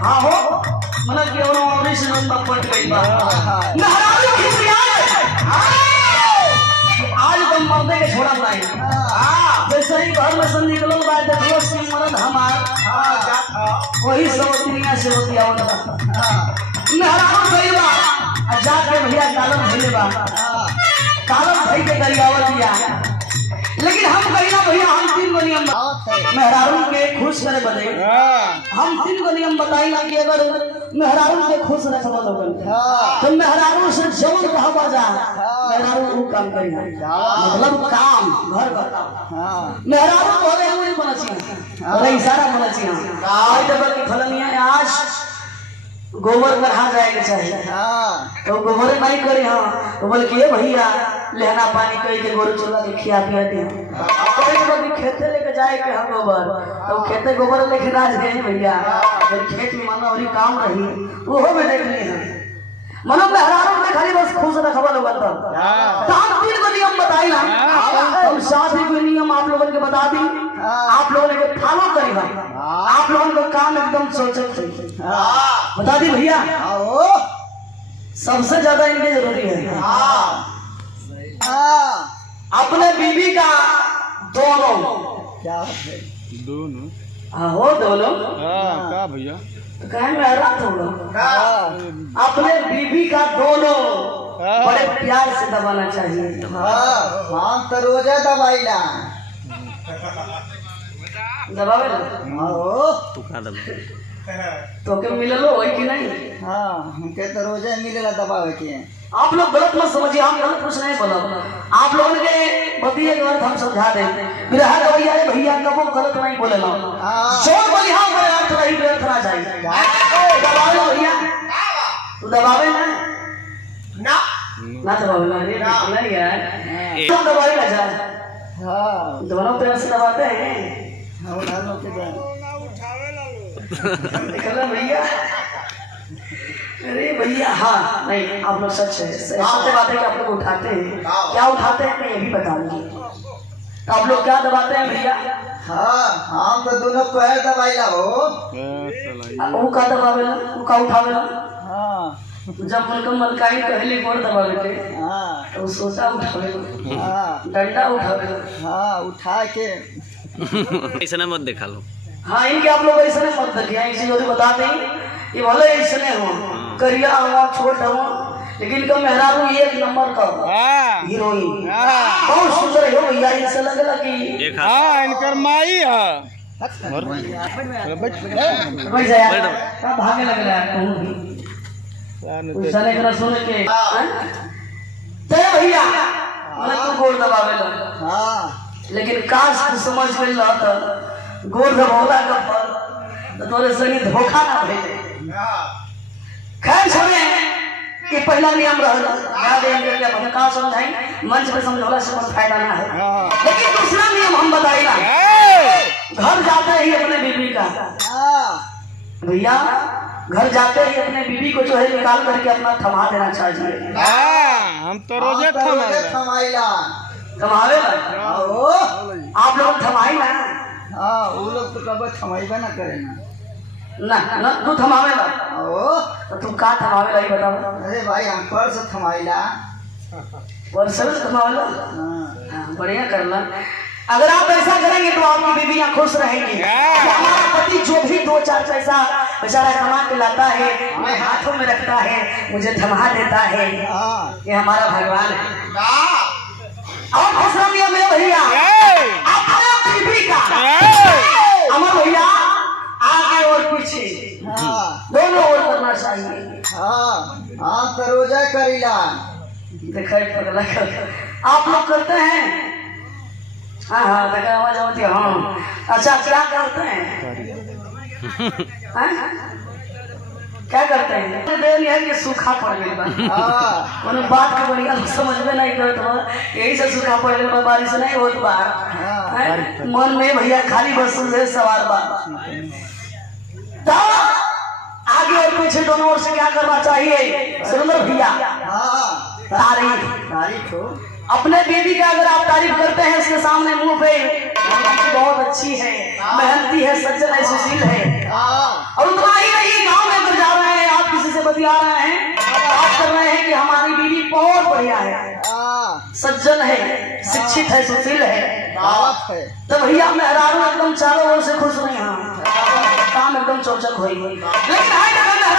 हाँ हो मतलब कि ऑपरेशन पट गई बा आज तुम मर्दे के छोड़ा नहीं जैसे ही घर में से निकलो बात देखो सिंह मर्द हमार वही सब दुनिया से होती है मेहरारू गई बा जाके भैया कालम भइले बा कालम भई के गरियावत दिया लेकिन हम कहीं ना भैया हम 3 गो नियम मेहरारू के खुश करे बदे हम 3 गो नियम बताइला कि अगर मेहरारू के खुश रखबा लोगन तो मेहरारू से जवन कहबा जा मेहरारू वो काम करी मतलब काम घर का मेहरारू बोले नहीं बनची अरे इशारा बनची आज जब की फलनिया आज गोबर कहाँ जाएगा चाहिए तो गोबर नहीं करे हाँ तो बोल के भैया लेना पानी कही के गोरू चूल्हा के खिया पिया दे खेते लेके जाए के हम गोबर तो खेते गोबर लेके राज गए भैया खेत में मानो और काम रही वो में देख ली है मनो मेहरारू में खाली बस खुश रखबा लोगन तब हम 3 गो नियम बताई ना हम 7 गो नियम आप लोगन के बता दी आप लोगों ने फॉलो करी भाई आप लोगों को काम एकदम सोचत बता दी भैया सबसे ज्यादा इनकी जरूरी है अपने बीवी का दोनों क्या दोनों हो दोनों क्या भैया अपने बीवी का दोनों बड़े प्यार से दबाना चाहिए हम तो रोजा दबाइला दबावे ना तो के मिललो होई कि नहीं हाँ हमके तो रोजा मिलेला दबावे के आप लोग गलत मत समझिए हम गलत कुछ नहीं बोला आप लोगों के बतिए के अर्थ हम समझा दे बिरहा गवैया भैया कबो गलत नहीं बोले ना जोर बोली हां मेरे अर्थ रही व्यर्थ ना जाए दबावे भैया तू दबावे ना ना ना दबावे ना नहीं यार तुम दबावे ना जा हां दोनों तरह से दबाते हैं हम दोनों के निकला भैया अरे भैया हाँ नहीं आप लोग सच है सच बात है कि आप लोग उठाते हैं क्या उठाते हैं मैं ये भी बता दूंगी तो आप लोग क्या दबाते हैं भैया हाँ हम तो दोनों पैर दबाइला हो वो का दबावेला वो का उठावेला हाँ जब उनका मलकाई पहले गोड़ दबावे हाँ तो सोचा उठावेला हाँ डंडा उठावेला हाँ उठा के ऐसा ना मत देखा लो हाँ इनके आप लोग ऐसा नहीं मत देखिए इसी जो बता दें ये भले ऐसे हो करिया हुआ छोटा हुआ लेकिन इनका मेहरारू 1 नंबर का हीरोइन बहुत सुंदर है भैया इनसे लगला कि इनकर माई है बैठ जाए क्या भागे लग रहा है कहूं भी कुछ जाने का सुन के जय भैया मैं तो गोड़ दबावे लो हाँ लेकिन काश तू समझ में ला तो गोड़ दबावला का फल तो तोरे संगे धोखा ना भेजे खैर छोड़े कि पहला नियम रहला याद है इनके अपन का समझाई मंच पे समझौला से कोई फायदा ना है लेकिन दूसरा नियम हम बताइला घर जाते ही अपने बीवी का भैया घर जाते ही अपने बीवी को जो है निकाल करके अपना थमा देना चाहिए हम तो रोजे थमाइला थमावे आप लोग थमाई ना हाँ वो लोग तो कब थमाइबा ना करे ना ना तू थमावे ना ओ तो तू का थमावे लाई बताओ अरे भाई हम पर्स थमाइला पर्स थमावे ला हां बढ़िया करला अगर आप ऐसा करेंगे तो आपकी बीवियां खुश रहेंगी हमारा पति जो भी 2-4 पैसा बेचारा कमा के लाता है हमें हाथों में रखता है मुझे थमा देता है ये हमारा भगवान है और दूसरा नियम है भैया अपने बीवी का अमर भैया आगे और पीछे दोनों ओर करना चाहिए हाँ तो रोजा करीला दिखाई पगला आप लोग करते हैं हाँ हाँ देखा आवाज आती है हाँ अच्छा क्या करते हैं हैं? क्या करते हैं देर है कि सूखा पड़ गई बा हाँ कोनो बात के बढ़िया समझ में नहीं करत बा यही से सूखा पड़ गई बा बारिश नहीं होत बा हैं? मन में भैया खाली बस से सवाल बा तो आगे और पीछे दोनों ओर से क्या करना चाहिए सुरेंद्र भैया हाँ तारीफ तारीफ हो अपने बीवी का अगर आप तारीफ करते हैं इसके सामने मुंह पे बहुत अच्छी है मेहनती है सज्जन है सुशील है हाँ और उतना ही नहीं गांव में अगर जा रहे हैं आप किसी से बतिया रहे हैं बात कर रहे हैं कि हमारी बीवी बहुत बढ़िया है हाँ सज्जन है शिक्षित है सुशील है दावत है तो भैया मेहरारू एकदम चारों ओर से खुश नहीं हाँ काम एकदम चौचक हुई लेकिन